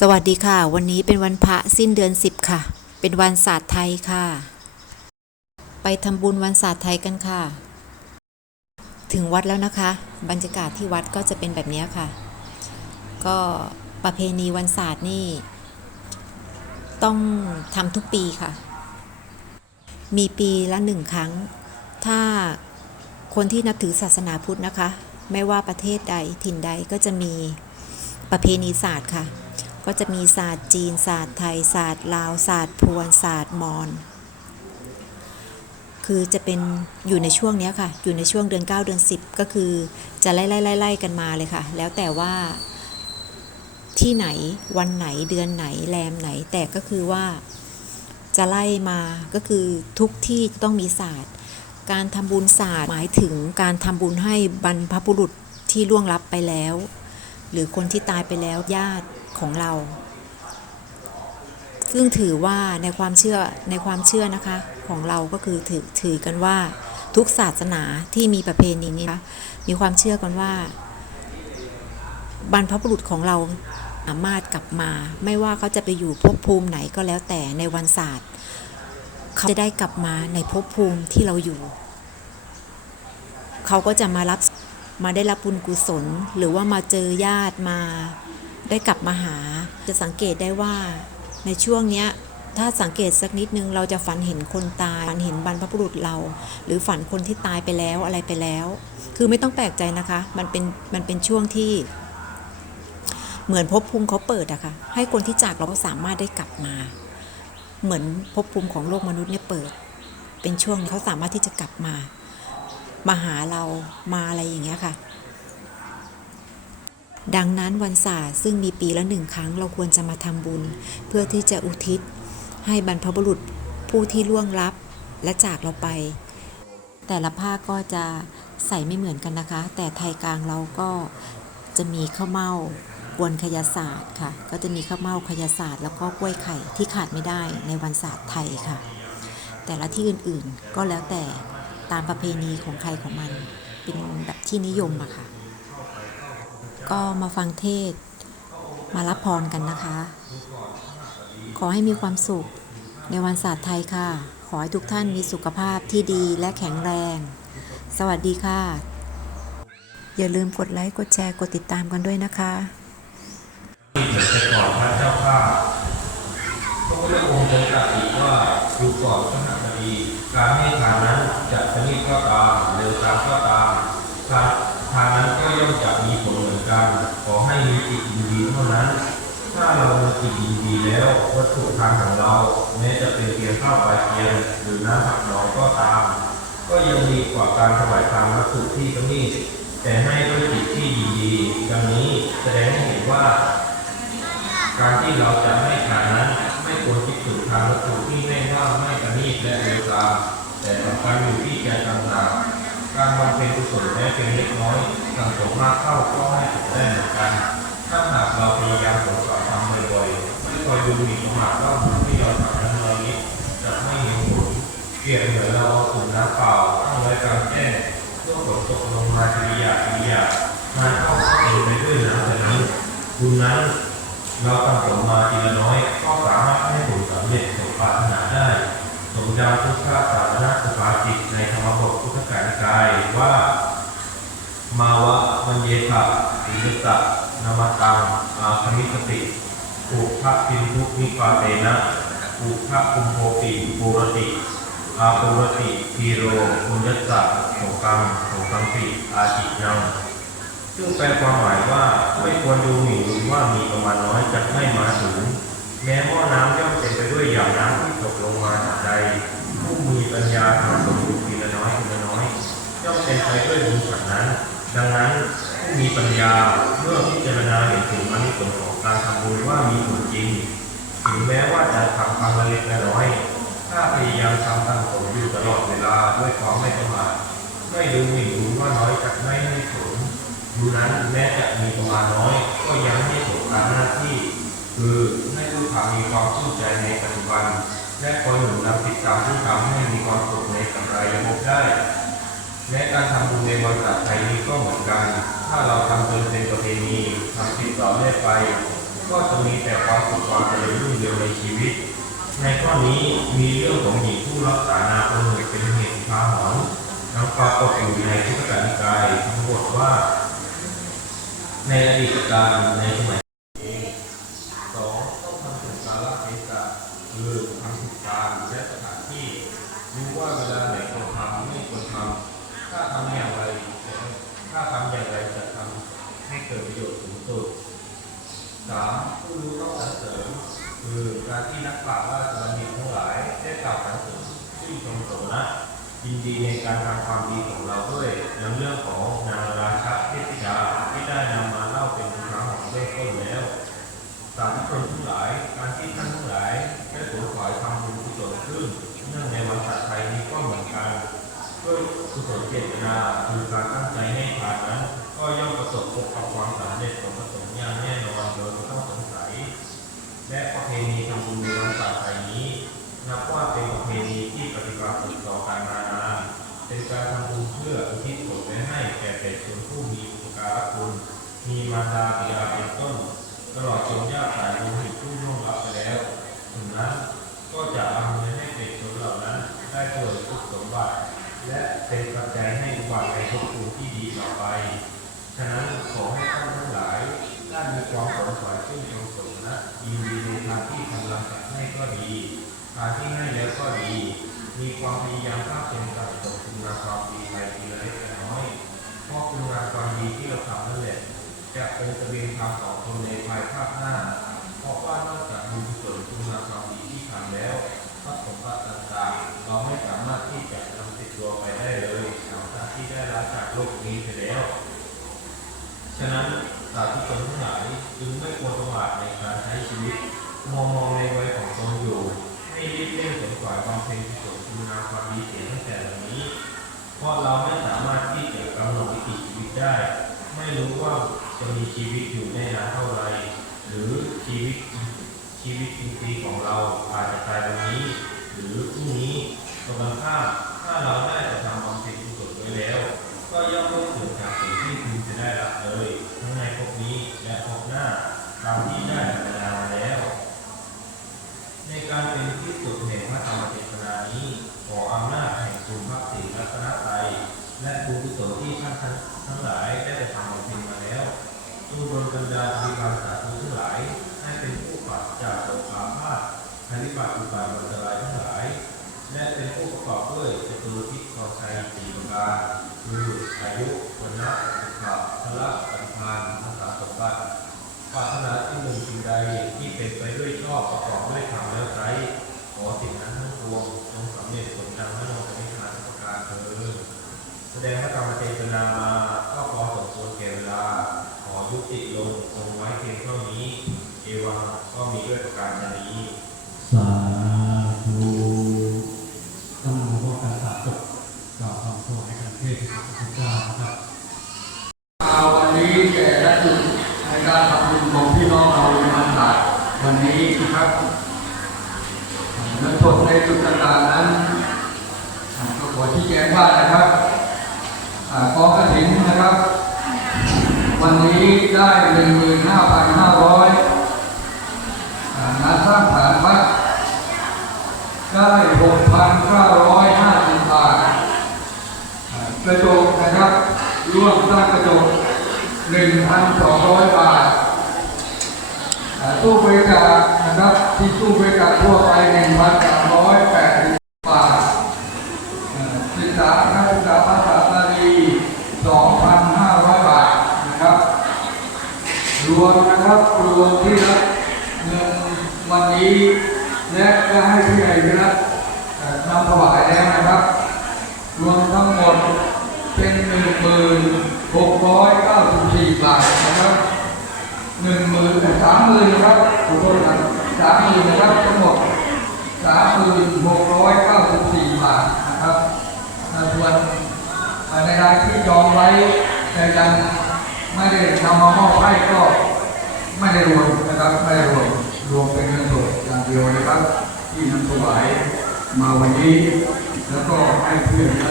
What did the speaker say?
สวัสดีค่ะ วันนี้เป็นวันพระสิ้นเดือน 10 ค่ะ เป็นวันศาสตร์ไทยค่ะ ไปทำบุญวันศาสตร์ไทยกันค่ะ ถึงวัดแล้วนะคะ บรรยากาศที่วัดก็จะเป็นแบบนี้ค่ะ ก็ประเพณีวันศาสตร์นี่ ต้องทำทุกปีค่ะ มีปีละหนึ่งครั้ง ถ้าคนที่นับถือศาสนาพุทธนะคะ ไม่ว่าประเทศใดถิ่นใดก็จะมีประเพณีศาสตร์ค่ะ ก็จะมีศาสตร์จีนศาสตร์ไทยศาสตร์ลาวศาสตร์พวนศาสตร์มอญคือจะเป็นอยู่ในช่วงนี้ค่ะ อยู่ในช่วงเดือน 9 เดือน 10 ก็คือจะไล่ไล่ไล่ไล่กันมาเลยค่ะ แล้วแต่ว่าที่ไหนวันไหนเดือนไหนแรมไหน แต่ก็คือว่าจะไล่มาก็คือทุกที่ต้องมีศาสตร์ การทำบุญศาสตร์หมายถึงการทำบุญให้บรรพบุรุษที่ล่วงลับไปแล้ว หรือคนที่ตายไปแล้วญาติ ของเรา ซึ่งถือว่าในความเชื่อในความเชื่อนะคะของเราก็คือถือถือกันว่าทุกศาสนาที่มีประเพณีนี้นะมีความเชื่อกันว่า บรรพบุรุษของเราสามารถกลับมา ไม่ว่าเขาจะไปอยู่ภพภูมิไหนก็แล้วแต่ในวันศาสตร์เขาจะได้กลับมาในภพภูมิที่เราอยู่ เขาก็จะมารับมาได้รับบุญกุศลหรือว่ามาเจอญาติมา ได้กลับมาหา จะสังเกตได้ว่าในช่วงเนี้ยถ้าสังเกตสักนิดนึงเราจะฝันเห็นคนตาย ฝันเห็นบรรพบุรุษเรา หรือฝันคนที่ตายไปแล้วอะไรไปแล้ว คือไม่ต้องแปลกใจนะคะ มันเป็นมันเป็นช่วงที่ เหมือนภพภูมิเขาเปิดอะค่ะ ให้คนที่จากเราก็สามารถได้กลับมา เหมือนภพภูมิของโลกมนุษย์เนี่ยเปิด เป็นช่วงเขาสามารถที่จะกลับมา มาหาเรามาอะไรอย่างเงี้ยค่ะ ดังนั้นวันศาสตร์ซึ่งมีปีละหนึ่งครั้งเราควรจะมาทำบุญ เพื่อที่จะอุทิศ ให้บรรพบุรุษผู้ที่ล่วงลับและจากเราไป แต่ละภาคก็จะใส่ไม่เหมือนกันนะคะ แต่ไทยกลางเราก็จะมีข้าวเม่ากวนขยาศาสตร์ค่ะ ก็จะมีข้าวเม่าขยาศาสตร์แล้วก็กล้วยไข่ที่ขาดไม่ได้ในวันศาสตร์ไทยค่ะ แต่ละที่อื่นๆก็แล้วแต่ตามประเพณีของใครของมันเป็นแบบที่นิยมอะค่ะ ก็มาฟังเทศ มารับพรกันนะคะ ขอให้มีความสุขในวันศาสตร์ไทยค่ะ ขอให้ทุกท่านมีสุขภาพที่ดีและแข็งแรง สวัสดีค่ะ อย่าลืมกดไลค์ กดแชร์ กดติดตามกันด้วยนะคะอนแต่ก่อนพระเจ้าข้าพระพุทธองค์ทรงตรัสอีกว่าอยู่ก่อนขณะบดีการให้ทานนั้นจะชนิดก็ตามเร็วตามก็ตามการทานนั้นก็ย่อมจะมีผล กันขอให้มีจิตยินดีเท่านั้น ถ้าเรามีจิตยินดีแล้ว วัตถุทานของเราแม้จะเป็นเพียงข้าวปลาเทียมหรือน้ำผักหนองก็ตาม ก็ยังดีกว่าการถวายทานวัตถุที่กำนี้แต่ให้ด้วยจิตที่ยินดีดังนี้แสดงให้เห็นว่า การที่เราจะให้ทานนั้นไม่ควรคิดถึงทางวัตถุที่แน่ว่าไม่ประณีตและเร็วตามแต่สำคัญอยู่ที่ใจต่างๆการ บำเพ็ญกุศลแม้เพียงเล็กน้อยสังสมมากเข้าก็ให้ผลได้เหมือนกัน ถ้าหากเราพยายามสงสารทำบ่อยๆไม่คอยดูหมิ่นประมาทว่าบุญที่เราทำนั้นเรานี้จะไม่เห็นผลเปรียบเหมือนเราเอาถุงน้ำเปล่าตั้งไว้กลางแจ้งเพื่อฝนตกลงมาทีละหยาทีละหยานเข้าก็เต็มไปด้วยน้ำแต่นั้นบุญนั้นเราทำผลมาทีละน้อยก็สามารถให้ผลสำเร็จสมปรารถนาได้ สมดาพุทธศาสนาสุภาษิตในธรรมบทพุทธกานิกายว่า มาวะมันเยถะอินตะนามตังอาคมิสติปุพะพินทุนิปาเตนะปุพะคุมโพติปุรติอาปุรติทีโรปุญญสะโสกังโสกังปิอาจิยังซึ่งแปลความหมายว่าไม่ควรดูหมิ่นบุญว่ามีประมาณน้อยจะไม่มาถึงแม้หม้อน้ำย่อมเต็มไปด้วยหยาดน้ำที่ตกลงมาจากใดผู้มีปัญญาทำสมบุญทีละน้อยทีละน้อย ย่อมเป็นไปด้วยบุญฉันนั้น ดังนั้นผู้มีปั ญาเมื่อพิจารณาเห็นถึงอานิสงส์ของการทำบุญว่ามีผลจริง ถึงแม้ว่าจะทำครั้งละเล็กละน้อย ถ้าพยายามทำตามผลอยู่ตลอดเวลาด้วยความไม่ประมาทไม่ดูหมิ่นบุญว่าน้อยจะไม่ให้ผลดูนั้นแม้จะมีประมาณน้อย ก็ยังให้ผลตามหน้าที่ คือให้ผู้ทำมีความเข้าใจในปัจจุบัน และคอยหนุนนำติดตามผู้ทำให้มีความสุขในกำไรภพได้ แม้การทำบุญในวันศาสตร์ไทยนี้ก็เหมือนกัน ถ้าเราทำจนเป็นประเพณีทำติดต่อเรื่อยไป ก็จะมีแต่ความสุขความเจริญรุ่งเรืองในชีวิต ในข้อนี้มีเรื่องของหญิงผู้รักษานาคนหนึ่งเป็นเหตุพาหอนนำปรากฏอยู่ในพุทธกานิกายทั้งหมดว่า ในอดีตการในสมัยเองสองต้องทำถูกกาลเทศะคือทำถูกการและสถานที่รู้ว่าเวลาไหนควรทำไม่ควรทำถ้าทำอย่างไรถ้าทำอย่างไรจะทำให้ เกิดประโยชน์สูงสุดสามผู้รู้ต้องสรรเสริญคือการที่นักปราชญ์ราชบัณฑิทั้งหลายได้กล่าวสรรเสริญชื่นชมสมณะยินดีในการทำความดีของเราด้วยในเรื่องของนางราชาเทพธิดาที่ได้นำมาเล่าเป็นครั้งของเบื้องต้นแล้วสาธุชนทั้งหลายการที่ท่านทั้งหลายได้ผลขอยทำบุญกุศลขึ้นเนื่องในวันสัตย์ไทยนี้ก็เหมือนกันด้วยกุศลเจตนาคือการตั้งใจให้ทานนั้น ก็ย่อมประสบพบกับความสำเร็จของประสงค์อย่างแน่นอนโดยไม่ต้องสงสัย และประเพณีทำบุญในวันสัตย์ไทยนี้ นับว่าเป็นประเพณีที่ปฏิบัติสืบต่อกันมานานเป็นการทำบุญเพื่ออุทิศผลไว้ให้แก่แต่ชนผู้มีอุปการะคุณมีมารดาบิดาเป็นต้น ตลอดจนญาติสายโลหิตผู้ล่วงลับไปแล้วถึงนั้นก็จะอำนวยให้เด็กชนเหล่านั้น ได้เกิดสุขสมบัติและเป็นปัจจัยให้อุบัติในภพภูมิที่ดีต่อไป ฉะนั้นขอให้ท่านทั้งหลายได้มีความสนใจชื่นชมสมนะยินดีในทางที่กำลังจะให้ก็ดีทางที่ให้แล้วก็ดี มีความพยายามภาคเพียรสั่งสมคุณงามความดีไปทีละเล็กน้อยเพราะคุณงามความดีที่เราทำนั่นแหละจะเป็นเบียงธรรมของคนในภายภาคหน้า เพราะว่านอกจากบุญกุศลคุณงามความดีที่ทำแล้วทรัพย์สมบัติต่างๆเราไม่สามารถที่จะนำติดตัวไปได้เลยหลังจากที่ได้รับจากโลกนี้ไปแล้ว ฉะนั้นสาธุชนทั้งหลายจึงไม่ควรประมาทในการใช้ชีวิต มองมองในวัยของตนอยู่ให้รีบเร่งขนขวายบำเพ็ญกุศลคุณงามความดีเสียตั้งแต่วันนี้ เพราะเราไม่สามารถที่จะกำหนดวิถีชีวิตได้ ไม่รู้ว่าจะมีชีวิตอยู่ได้นานเท่าไร หรือชีวิตชีวิตจริงๆของเราอาจจะตายวันนี้ หรือพรุ่งนี้ตรงกันข้ามถ้าเราได้จะทำบำเพ็ญกุศลไว้แล้ว ก็ย่อมไม่ถึงจากสิ่ง การ คืออายุวันะสุขะพละปฏิภาณภาษาสมบัติปรารถนาที่หนึ่งสิ่งใดที่เป็นไปด้วยชอบประกอบด้วยธรรมแล้วไร้ขอสิ่งนั้นทั้งปวงจงสำเร็จผลดังพระโลกนิพพานทุกประการเถิดแสดงพระธรรมเทศนามาก็พอสมควรแก่เวลา ขอยุติลงคงไว้เพียงเท่านี้ เอวังก็มีด้วยประการชนี้ สาธุต้องมาพบกันสาธุกล่าวคำโทษในการเทศน์ที่พระพุทธเจ้านะครับ เอาวันนี้แก่และจุดในการทำบุญของพี่น้องเราในวันศาสตร์วันนี้นะครับเงินสดในจุดต่างๆนั้นอ่าก็ขอที่แจ้งว่านะครับอ่ากองกระถินนะครับ วันนี้ ได้หนึ่งหมื่นห้าพันห้าร้อยงานสร้างฐานวัดได้หกพันเก้าร้อยห้าสิบบาทกระจกนะครับร่วมสร้างกระจก1,200บาทอ่าทตู้บริจาคนะครับที่ตู้บริจาคทั่วไป1,380บา วมนะครับรวมที่รับเงินวันนี้และก็ให้ผู้ใหญ่ที่รับนำถวายแล้วนะครับ รวมทั้งหมดเป็นหนึ่งหมื่นหกร้อยเก้าสิบสี่บาทนะครับหนึ่งหมื่นสามหมื่นนะครับขอโทษครับสามหมื่นนะครับทั้งหมดสามหมื่นหกร้อยเก้าสิบสี่บาทนะครับส่วนในรายที่จองไว้แต่ยังไม่ได้นำมามอบให้ก็ ไม่ได้รวมนะครับไม่ได้รวมรวมเป็นเงินสดอย่างเดียวนะครับ ที่นำถวายมาวันนี้ แล้วก็ให้เพื่อนและ